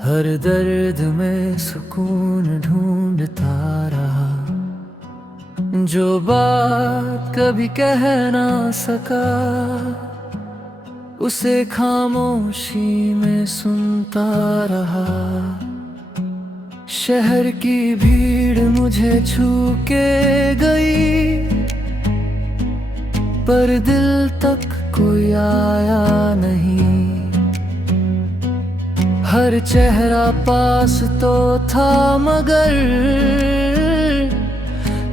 हर दर्द में सुकून ढूंढता रहा, जो बात कभी कह ना सका उसे खामोशी में सुनता रहा। शहर की भीड़ मुझे छू के गई, पर दिल तक कोई आया नहीं। हर चेहरा पास तो था, मगर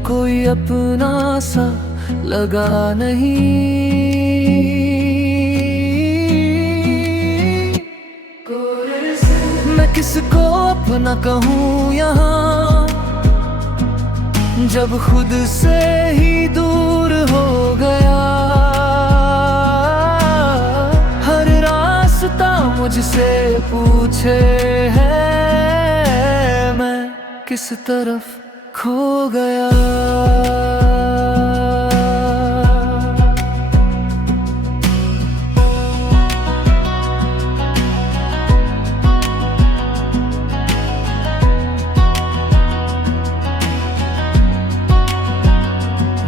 कोई अपना सा लगा नहीं। मैं किसको अपना कहूँ यहाँ, जब खुद से ही दूर हो गया। हर रास्ता मुझसे पूछे है, मैं किस तरफ खो गया।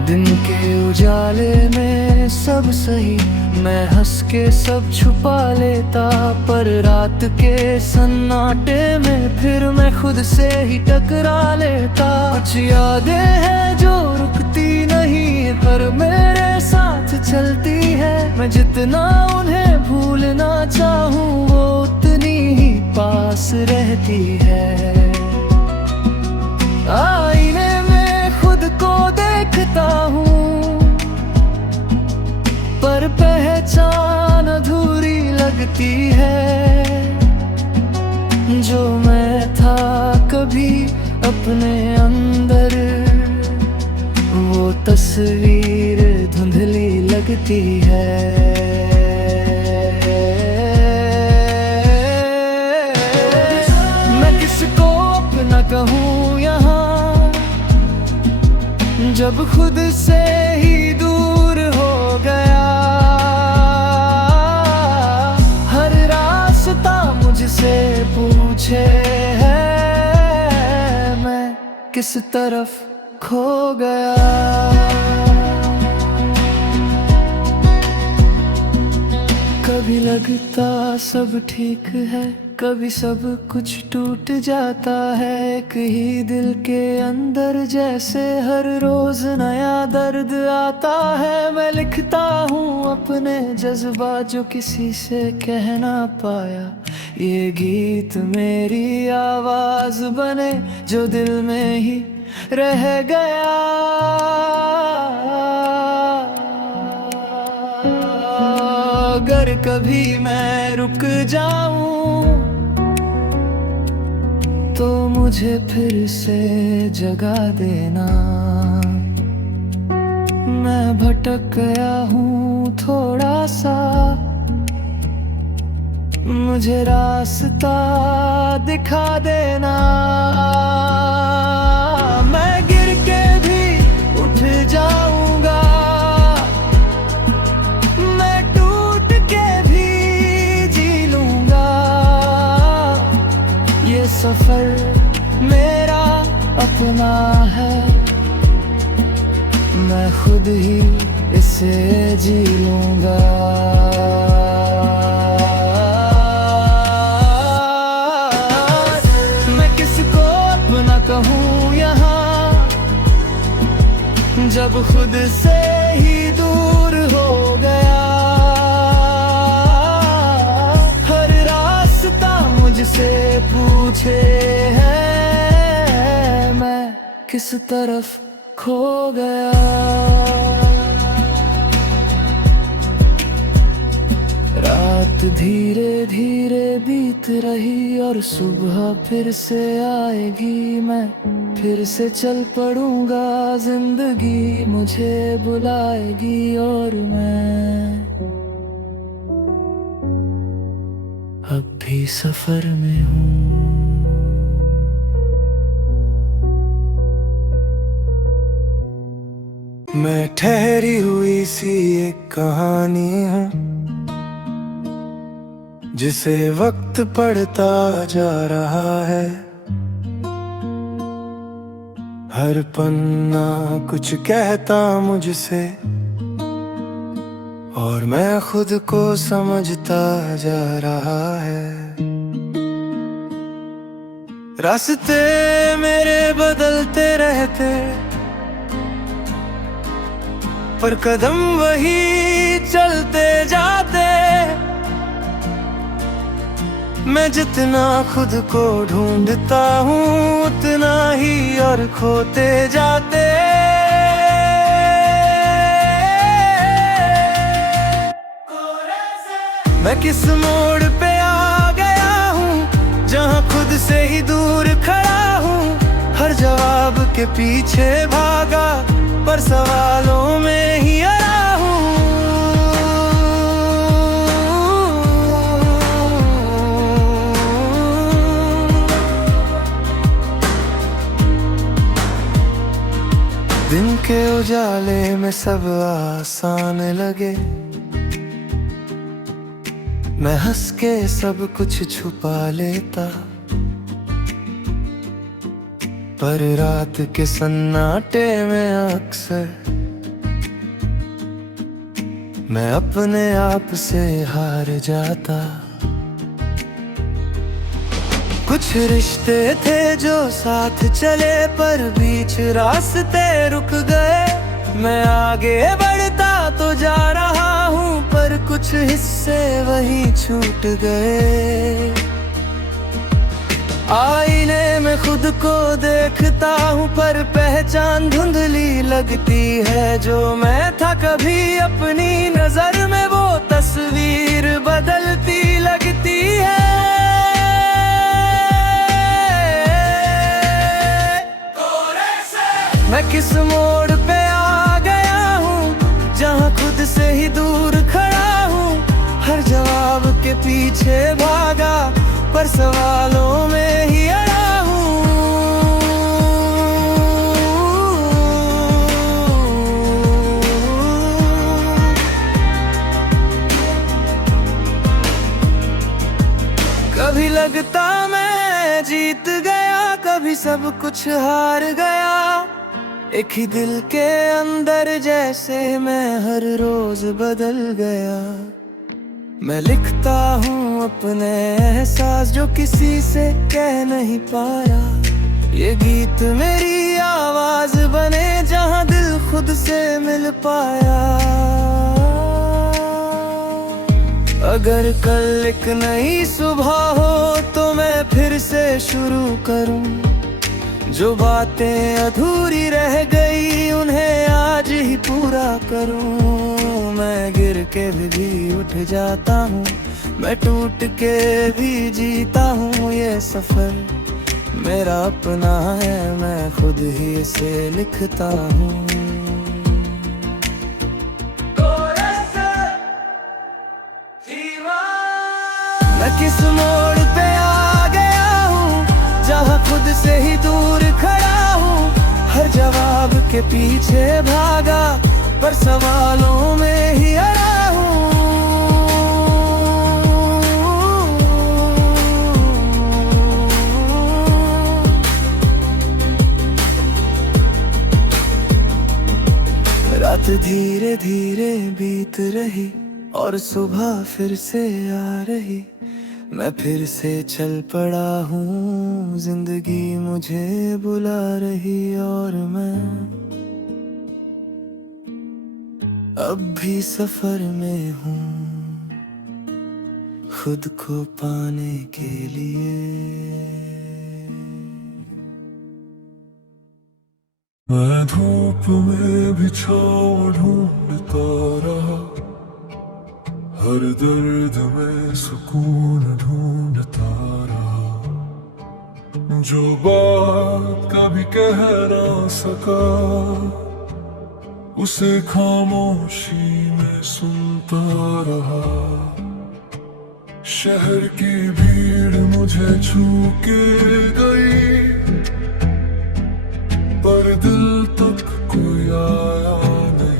दिन के उजाले में सब सही, मैं हंस के सब छुपा लेता, पर रात के सन्नाटे में फिर मैं खुद से ही टकरा लेता। कुछ यादें हैं जो रुकती नहीं, पर मेरे साथ चलती है। मैं जितना उन्हें भूलना चाहूँ, वो उतनी ही पास रहती है। आईने में खुद को देखता हूँ, पर पहचान अधूरी लगती है। जो मैं था कभी अपने अंदर, वो तस्वीर धुंधली लगती है। मैं किसको अपना कहूँ यहाँ, जब खुद से ही दूर हो गया। हर रास्ता मुझसे पूछे है, मैं किस तरफ खो गया। कभी लगता सब ठीक है, कभी सब कुछ टूट जाता है। एक ही दिल के अंदर जैसे हर रोज नया दर्द आता है। मैं लिखता हूँ अपने जज्बात जो किसी से कह ना पाया। ये गीत मेरी आवाज बने जो दिल में ही रह गया। अगर कभी मैं रुक जाऊं, तो मुझे फिर से जगा देना। मैं भटक गया हूँ थोड़ा सा, मुझे रास्ता दिखा देना। मैं गिर के भी उठ जाऊंगा, मैं टूट के भी जी लूंगा। ये सफर मेरा अपना है, मैं खुद ही इसे जी लूंगा। मैं किसको अपना कहूँ यहाँ, जब खुद से ही दूर हो गया। हर रास्ता मुझसे पूछे है, मैं किस तरफ खो गया। रात धीरे धीरे बीत रही और सुबह फिर से आएगी। मैं फिर से चल पड़ूंगा, जिंदगी मुझे बुलाएगी और मैं अब भी सफर में हूँ। मैं ठहरी हुई सी एक कहानी हूँ, जिसे वक्त पढ़ता जा रहा है। हर पन्ना कुछ कहता मुझसे और मैं खुद को समझता जा रहा है। रास्ते मेरे बदलते रहते पर कदम वही चलते जाते। मैं जितना खुद को ढूंढता हूँ उतना ही और खोते जाते। मैं किस मोड़ पे आ गया हूँ जहाँ खुद से ही दूर खड़ा हूँ। हर जवाब के पीछे भागा पर सवालों में ही अड़ा हूँ। दिन के उजाले में सब आसान लगे। मैं हंस के सब कुछ छुपा लेता पर रात के सन्नाटे में अक्सर मैं अपने आप से हार जाता। कुछ रिश्ते थे जो साथ चले पर बीच रास्ते रुक गए। मैं आगे बढ़ता तो जा रहा हूँ पर कुछ हिस्से वहीं छूट गए। आईने में खुद को देखता हूँ पर पहचान धुंधली लगती है। जो मैं था कभी अपनी नजर में वो तस्वीर बदलती लगती है। मैं किस मोड़ पे आ गया हूँ जहाँ खुद से ही दूर खड़ा हूँ। हर जवाब के पीछे भागा पर सवालों में ही अड़ा हूँ। कभी लगता मैं जीत गया कभी सब कुछ हार गया। एक ही दिल के अंदर जैसे मैं हर रोज बदल गया। मैं लिखता हूँ अपने एहसास जो किसी से कह नहीं पाया। ये गीत मेरी आवाज बने जहाँ दिल खुद से मिल पाया। अगर कल एक नई सुबह हो तो मैं फिर से शुरू करूँ। जो बातें अधूरी रह गई उन्हें आज ही पूरा करूं। मैं गिर के भी उठ जाता हूँ मैं टूट के भी जीता हूँ। ये सफर मेरा अपना है मैं खुद ही इसे लिखता हूँ। मैं किस मोड़ पे आ गया हूँ जहाँ खुद से ही दूर खड़ा हूँ। हर जवाब के पीछे भागा पर सवालों में ही अड़ा हूँ। रात धीरे धीरे बीत रही और सुबह फिर से आ रही। मैं फिर से चल पड़ा हूँ जिंदगी मुझे बुला रही। और मैं अब भी सफर में हूँ खुद को पाने के लिए। मैं धूप में भी छाँव ढूंढता रहा। हर दर्द में सुकून ढूंढता रहा। जो बात कभी कह ना सका उसे खामोशी में सुनता रहा। शहर की भीड़ मुझे छू के गई पर दिल तक कोई आया नहीं।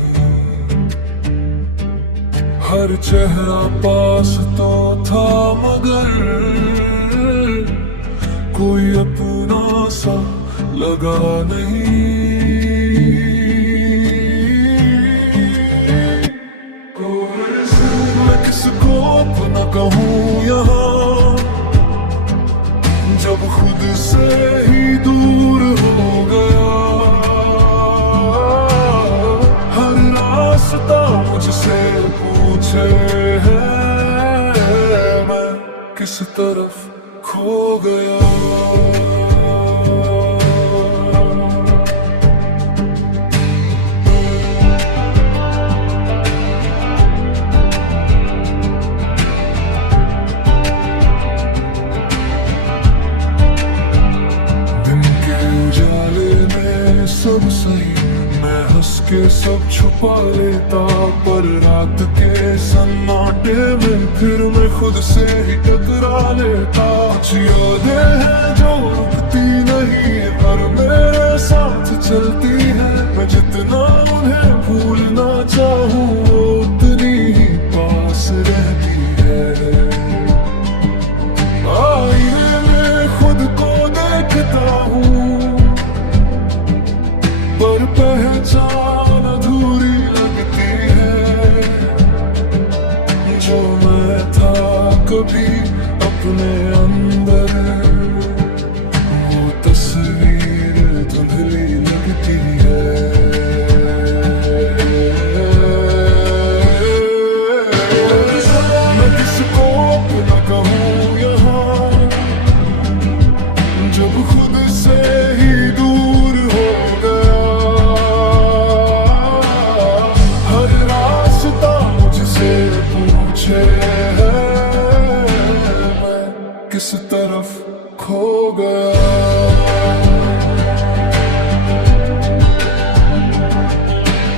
हर चेहरा पास तो था मगर कोई अपना सा लगा नहीं। मैं किसको अपना कहूँ यहाँ जब खुद से ही दूर हो गया। हर रास्ता मुझसे पूछे है मैं किस तरफ खो गया। सब सही मैं हंस के सब छुपा लेता, पर रात के सन्नाटे में फिर मैं खुद से ही टकरा लेता। कुछ यादें हैं जो रुकती नहीं पर मेरे साथ चलती है। मैं जितना उन्हें भूलना चाहूँ वो उतनी ही पास रहती है। आईने में खुद को देखता हूँ पर पहचान अधूरी लगती है। जो मैं था कभी अपने अंदर वो तस्वीर धुंधली लगती है। मैं किसको अपना कहूँ यहाँ जब खुद से ही दूर हो गया। पूछे है मैं किस तरफ खो गया।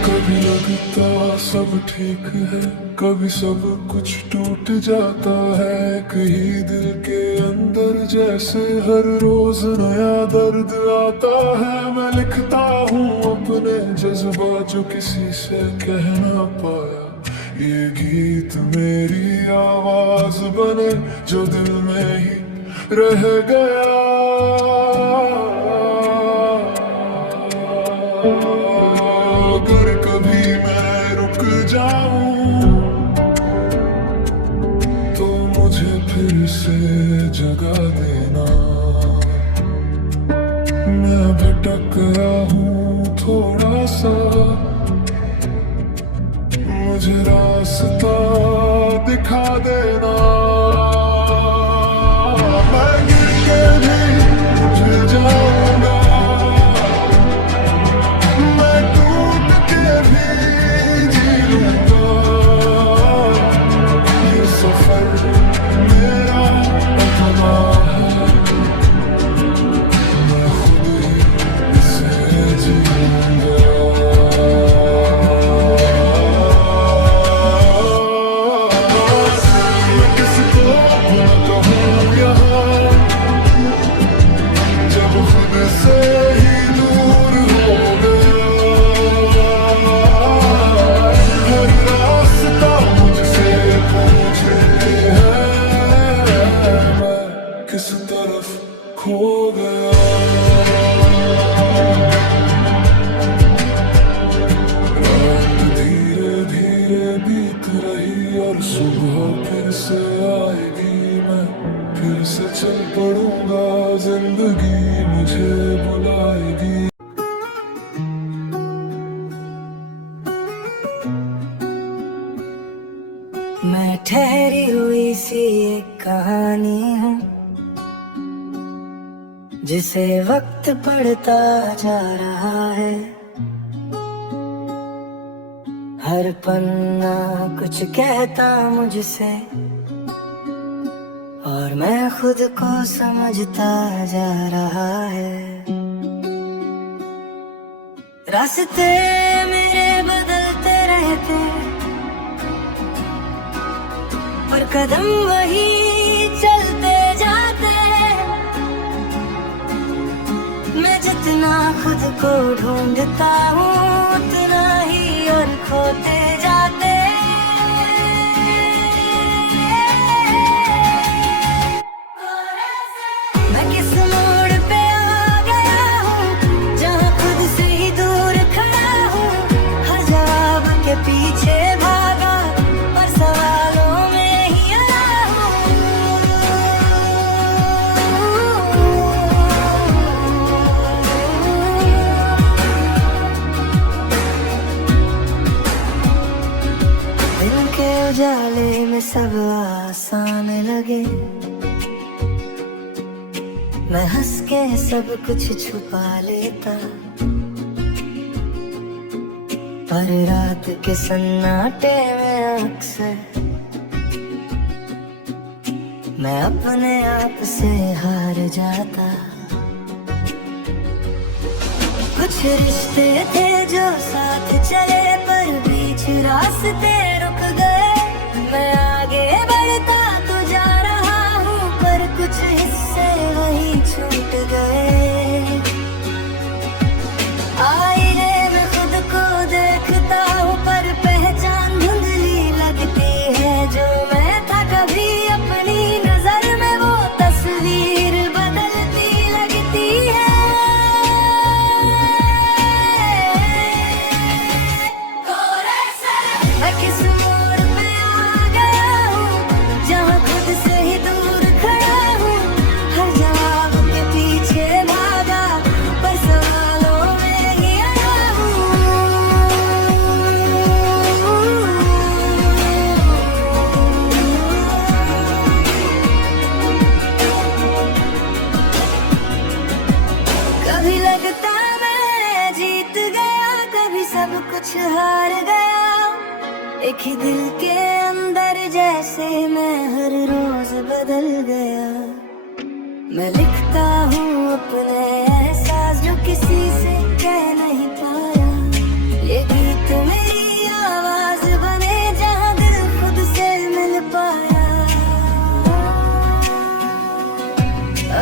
कभी लगता सब ठीक है, कभी सब कुछ टूट जाता है। कहीं दिल के अंदर जैसे हर रोज नया दर्द आता है। मैं लिखता हूँ अपने जज्बा जो किसी से कह ना पाया। ये गीत मेरी आवाज बने जो दिल में ही रह गया। अगर कभी मैं रुक जाऊं तो मुझे फिर से जगा देना। मैं भटक गया हूँ थोड़ा सा, मुझे रास्ता दिखा देना। मैं गिर के भी उठ जाऊंगा, मैं टूट के भी जी लूंगा। ये सफर मेरा अपना है, मैं खुद ही इसे जीऊंगा। किस तरफ खो गया। रात धीरे धीरे बीत रही और सुबह फिर से आएगी। मैं फिर से चल पड़ूंगा, जिंदगी मुझे बुलाएगी। मैं ठहरी हुई सी एक कहानी हूँ जिसे वक्त पढ़ता जा रहा है। हर पन्ना कुछ कहता मुझसे और मैं खुद को समझता जा रहा है। रास्ते मेरे बदलते रहते पर कदम वही चलते जाते। मैं जितना खुद को ढूंढता हूँ उतना ही और खोते जाते। मैं किस मोड़ पे आ गया हूँ जहाँ खुद से ही दूर खड़ा हूँ। हर जवाब के पीछे भागा पर सवालों में ही आया हूँ। दिन के उजाले में सब आसान लगे, मैं हंस के सब कुछ छुपा लेता, पर रात के सन्नाटे में अक्सर मैं अपने आप से हार जाता। कुछ रिश्ते थे जो साथ चले पर बीच रास्ते रुक गए। मैं आगे बढ़ता तो जा रहा हूँ पर कुछ हिस्से वहीं छूट गए। आईने में खुद को देखता हूँ पर पहचान धुंधली लगती है। जो मैं था कभी अपनी नजर में वो तस्वीर बदलती लगती है। मैं किस मोड़ पे आ गया हूँ जहाँ खुद से ही दूर खड़ा हूँ। हर जवाब के पीछे भागा पर सवालों में ही आया हूँ। कभी लगता मैं जीत गया, कभी सब कुछ हार गया। एक ही दिल के अंदर जैसे मैं हर रोज बदल गया। मैं लिखता हूँ अपने एहसास जो किसी से कह नहीं पाया। ये गीत मेरी आवाज बने जहाँ दिल खुद से मिल पाया।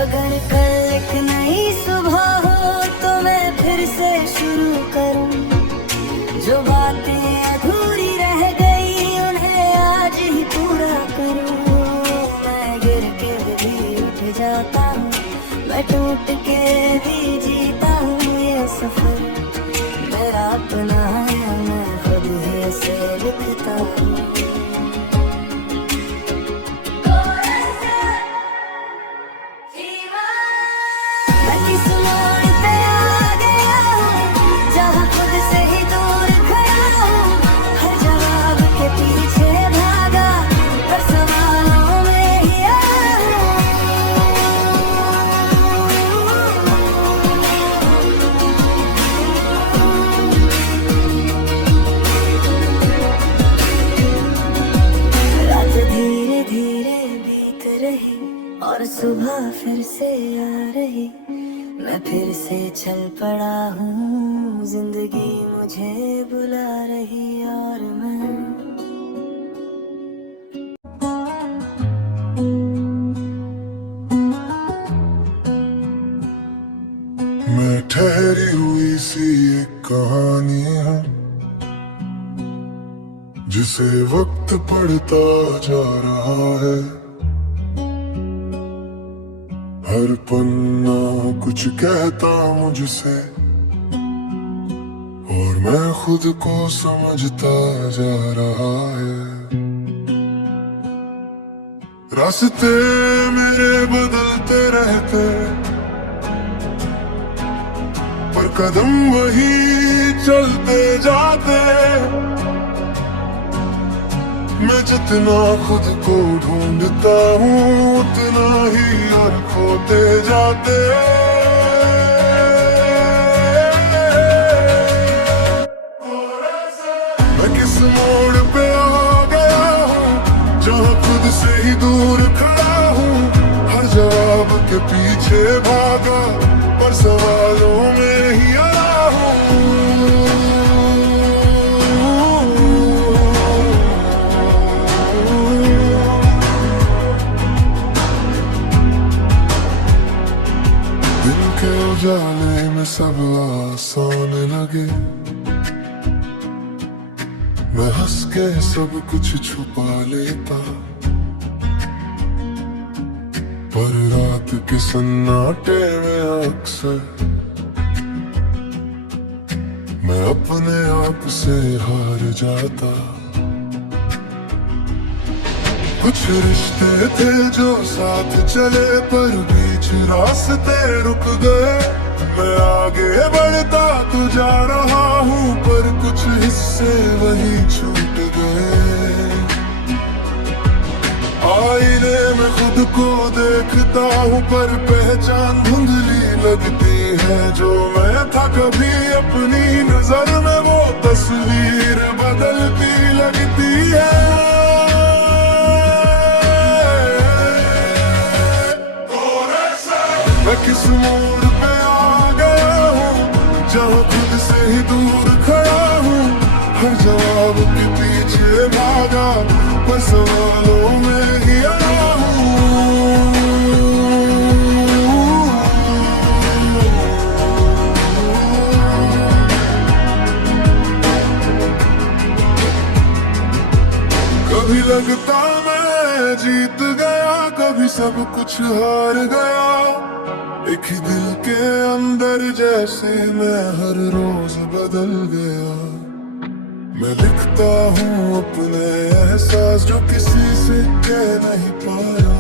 अगर कल एक नई सुबह हो तो मैं फिर से शुरू करूँ। जो बातें अधूरी रह गई उन्हें आज ही पूरा करूँ। मैं गिर के भी उठ जाता हूँ, मैं टूट के भी जीता हूँ। ये सफर मेरा अपना है, मैं खुद ही इसे लिखता हूँ। मैं किस मोड़ पे आ गया हूँ जहाँ खुद से ही दूर खड़ा हूँ। हर जवाब के पीछे भागा पर सवालों में ही आया हूँ। रात धीरे धीरे बीत रही और सुबह फिर से आ रही। मैं फिर से चल पड़ा हूँ, जिंदगी मुझे बुला रही और मैं ठहरी हुई सी एक कहानी है जिसे वक्त पढ़ता जा रहा है। हर पन्ना कुछ कहता मुझसे और मैं खुद को समझता जा रहा है। रास्ते मेरे बदलते रहते पर कदम वही चलते जाते। मैं जितना खुद को ढूंढता हूँ उतना ही और खोते जाते। मैं किस मोड़ पे आ गया हूँ जहाँ खुद से ही दूर खड़ा हूँ। हर जवाब के पीछे भागा पर सवालों में ही आया हूँ। उजाले में सब आसान लगे, मैं हंस के सब कुछ छुपा लेता, पर रात के सन्नाटे में अक्सर मैं अपने आप से हार जाता। कुछ रिश्ते थे जो साथ चले पर बीच रास्ते रुक गए। मैं आगे बढ़ता तो जा रहा हूँ पर कुछ हिस्से वही छूट गए। आईने में खुद को देखता हूँ पर पहचान धुंधली लगती है। जो मैं था कभी अपनी नजर में वो तस्वीर बदलती लगती है। मैं किस मोड़ पे आ गया हूँ जहाँ खुद से ही दूर खड़ा हूँ। हर जवाब के पीछे भागा पर सवालों में ही आया हूँ। कभी लगता मैं जीत गया, कभी सब कुछ हार गया। एक ही दिल के अंदर जैसे मैं हर रोज बदल गया। मैं लिखता हूँ अपने एहसास जो किसी से कह नहीं पाया।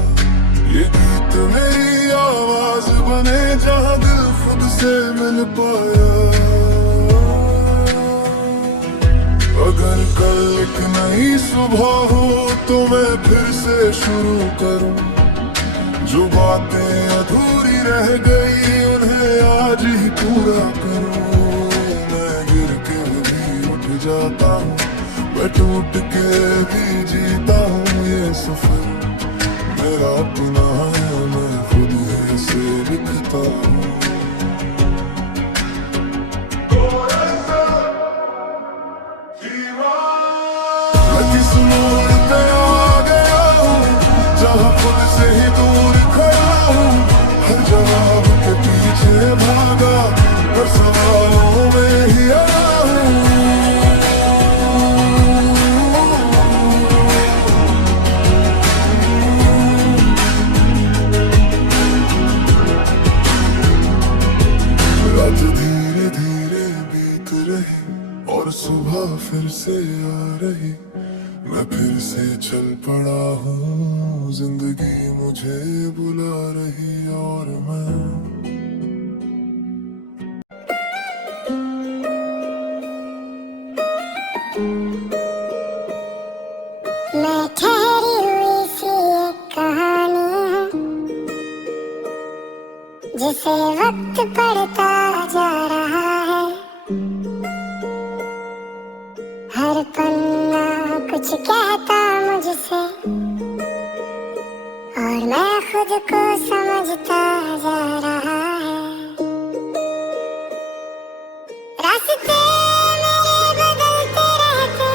ये गीत मेरी आवाज बने जहाँ दिल खुद से मिल पाया। अगर कल एक नई सुबह हो तो मैं फिर से शुरू करूँ। जो बातें अधूरी रह गई उन्हें आज ही पूरा करूं। मैं गिर के भी उठ जाता हूँ, मैं टूट के भी जीता हूँ। ये सफर मेरा अपना है, मैं खुद से लिखता हूँ। मैं किस मोड़ पे आ गया हूँ जहाँ खुद से ही दूर खड़ा हूँ। हर जवाब के पीछे भागा पर सवालों में ही आया हूँ। रात धीरे धीरे बीत रही और सुबह फिर से आ रही। मैं फिर से चल पड़ा हूँ, जिंदगी मुझे बुला रही और मैं ठहरी हुई सी एक कहानी है जिसे वक्त पढ़ता जा रहा है। हर पन्ना कुछ कहता मुझसे और मैं खुद को समझता जा रहा है। रास्ते मेरे बदलते रहते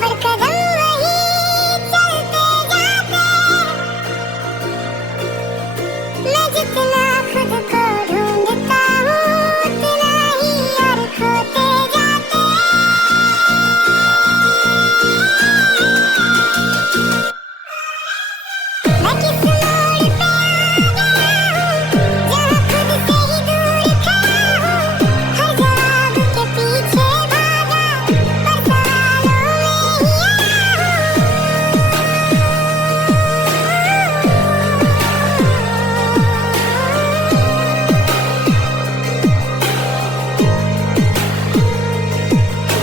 पर कदम वही चलते जाते। मैं जितना खुद को ढूंढता हूँ उतना ही और खोते जाते। मैं किस मोड़ पे आ गया हूँ जहाँ खुद से ही दूर खड़ा हूँ। हर जवाब के पीछे भागा पर सवालों में ही आया हूँ।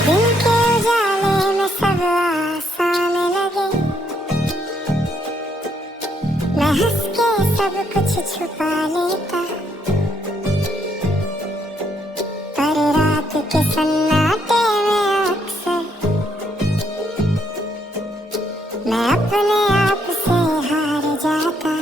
दिन के उजाले में सब आसान लगे। मैं हंस के सब कुछ छुपा लेता पर रात के सन्नाटे में अक्सर मैं अपने आप से हार जाता।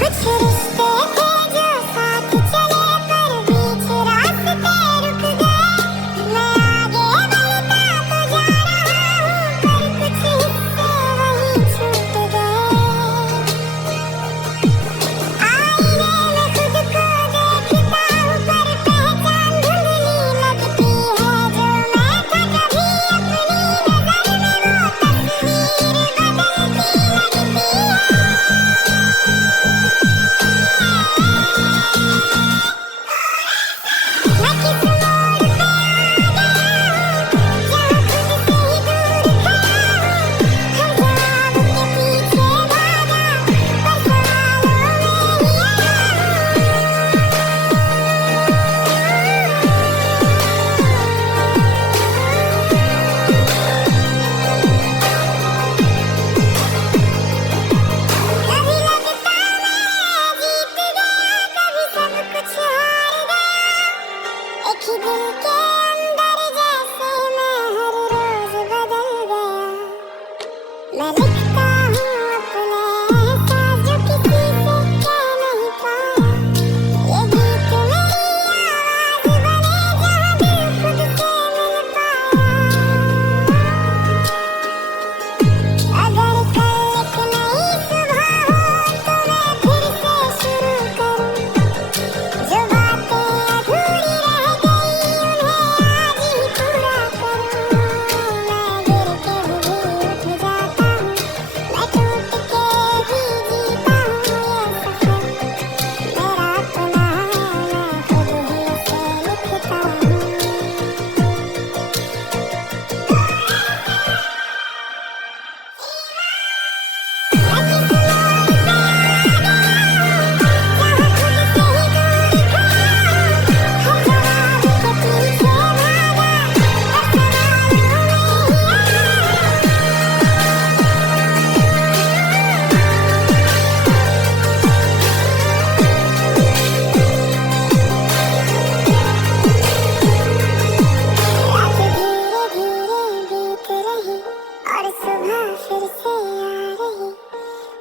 कुछ रिश्ते थे जो साथ चले पर बीच रास्ते रुक गए। मैं आगे बढ़ता तो जा रहा हूँ पर कुछ हिस्से वही छूट गए। आईने में खुद को देखता हूँ पर पहचान लिखता हूँ अपने एहसास जो किसी से कह नहीं पाया। ये गीत मेरी आवाज बने जहाँ दिल खुद से मिल पाया। अगर कल एक नई सुबह हो तो मैं फिर से शुरू करूँ। जो बातें अधूरी रह गई उन्हें आज ही पूरा करूँ। मैं गिर के भी उठ जाता हूँ, मैं टूट के भी जीता हूँ। ये सफर मेरा अपना है, मैं खुद ही उसे लिखता हूँ।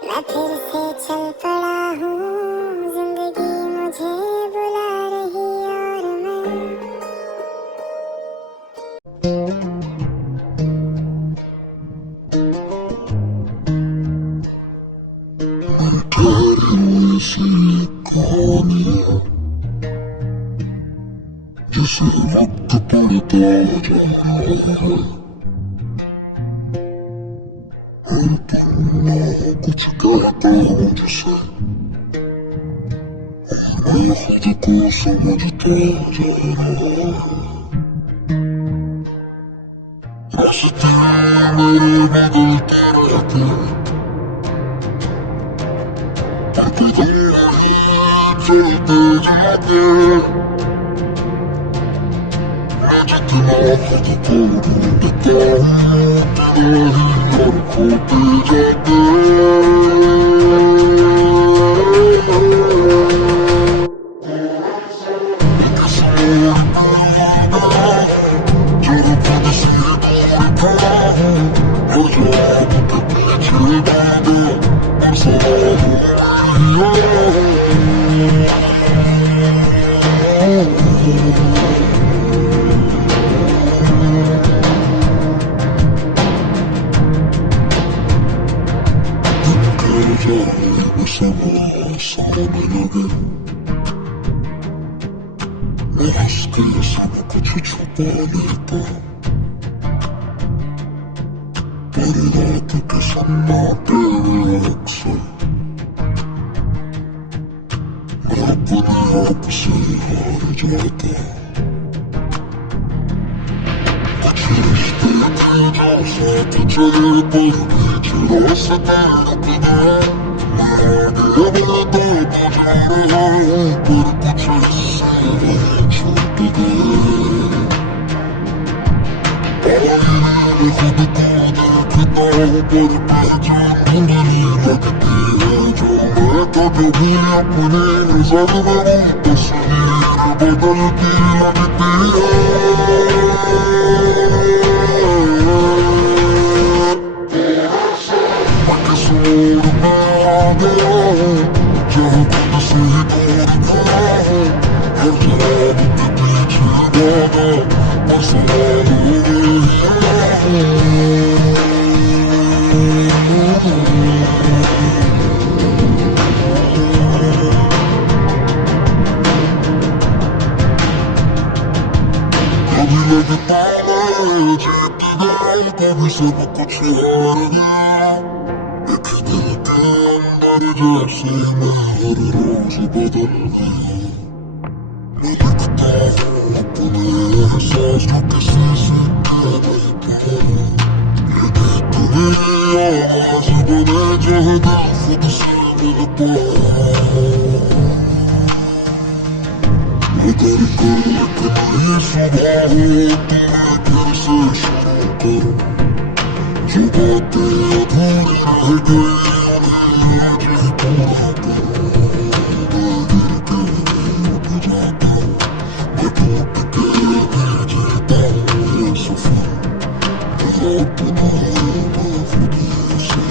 मैं फिर से चल पड़ा हूँ, जिंदगी मुझे बुला रही और मैं जिसे वक्त पड़ता जा रहा है, कुछ कहता हूँ जिसे मैं खुद को समझता जा रहा हूँ। रास्ते मेरे बदलते रहते, बदल रहे चलते जाते। मैं जितना खुद को ढूंढता हूँ उतना ही और खोते जाते। मैं हंस के सब कुछ छुपा लेता, पर रात के सन्नाटे में अक्सर मैं अपने आप से हार जाता। कुछ रिश्ते थे जो साथ चले पर बीच रास्ते रुक गए। मैं आगे बढ़ता तो जा रहा हूँ पर कुछ हिस्से छूट गए। मैं खुद को देखता हूँ पर पहचान ढूंढनी लगती है। जो मैं तो कभी अपनी नजर में तस्वीर बदलती लगती है। मैं किस मोड़ में आ गया हूँ जहाँ खुद से ही दूर खड़ा हूँ। हर जवाब के पीछे भागा मैं सवाल हो रही हूँ। कभी लगता है जीत गया, कभी सब कुछ हार गया। एक दिल के अंदर जैसे मैं हर रोज बदल गया। मैं लिखता हूँ अपने एहसास जो किसी से कह नहीं पाया। ये गीत मेरी आवाज बने जो दिल खुद से मिल पाया। अगर कल एक नई सुबह हो तो मैं फिर से शुरू करूँ। जो बातें अधूरी रह गई उन्हें आज ही पूरा करूँ। मैं गिर के भी उठ जाता हूँ, मैं टूट के भी जीता हूँ। ये सफर मेरा अपना है, मैं खुद ही उसे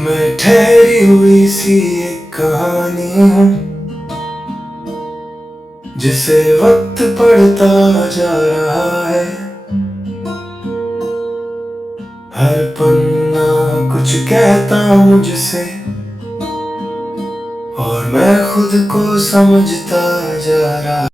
मैं ठहरी हुई सी एक कहानी हूँ जिसे वक्त पढ़ता जा रहा है। हर पन्ना कुछ कहता मुझसे और मैं खुद को समझता जा रहा।